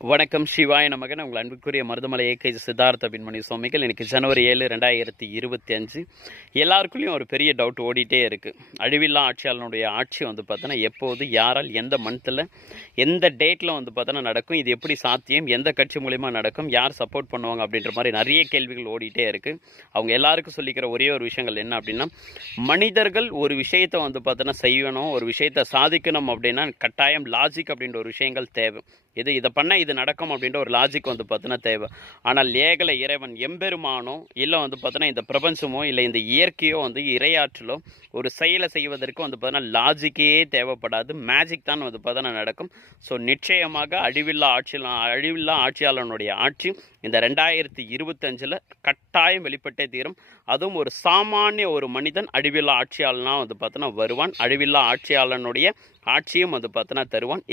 வணக்கம் சிவாய நமகன். உங்கள் அன்புக்குரிய மருதமலை ஏகே சித்தார்த்த பின்மணி சுவாமிகள். எனக்கு ஜனவரி 7, 2025. எல்லாருக்குள்ளேயும் ஒரு பெரிய டவுட் ஓடிட்டே இருக்குது. அழிவில்லா ஆட்சியாளனுடைய ஆட்சி பார்த்தோன்னா எப்போது, யாரால், எந்த மந்த்தில், எந்த டேட்டில் பார்த்தோன்னா நடக்கும், இது எப்படி சாத்தியம், எந்த கட்சி மூலிமா நடக்கும், யார் சப்போர்ட் பண்ணுவாங்க அப்படின்ற மாதிரி நிறைய கேள்விகள் ஓடிட்டே இருக்குது. அவங்க எல்லாருக்கும் சொல்லிக்கிற ஒரே ஒரு விஷயங்கள் என்ன அப்படின்னா, மனிதர்கள் ஒரு விஷயத்தை பார்த்தோன்னா செய்யணும், ஒரு விஷயத்தை சாதிக்கணும் அப்படின்னா கட்டாயம் லாஜிக் அப்படின்ற ஒரு விஷயங்கள் தேவை. இதை பண்ணால் இது நடக்கும் அப்படின்ற ஒரு லாஜிக் பார்த்தோன்னா தேவை. ஆனால் ஏகல இறைவன் எம்பெருமானோ இல்லை பார்த்தோன்னா இந்த பிரபஞ்சமோ இல்லை இந்த இயற்கையோ இரையாற்றலோ ஒரு செயலை செய்வதற்கு பார்த்தோன்னா லாஜிக்கே தேவைப்படாது, மேஜிக் தான் பார்த்தோன்னா நடக்கும். ஸோ நிச்சயமாக அழிவில்லா ஆட்சியாளனுடைய ஆட்சி இந்த 2025 கட்டாயம் வெளிப்பட்டே தீரும். அதுவும் ஒரு சாமானிய ஒரு மனிதன் அழிவில்லா ஆட்சியாளனா பார்த்தோன்னா வருவான். அழிவில்லா ஆட்சியாளனுடைய ஆட்சியும் பார்த்தோன்னா தருவான்.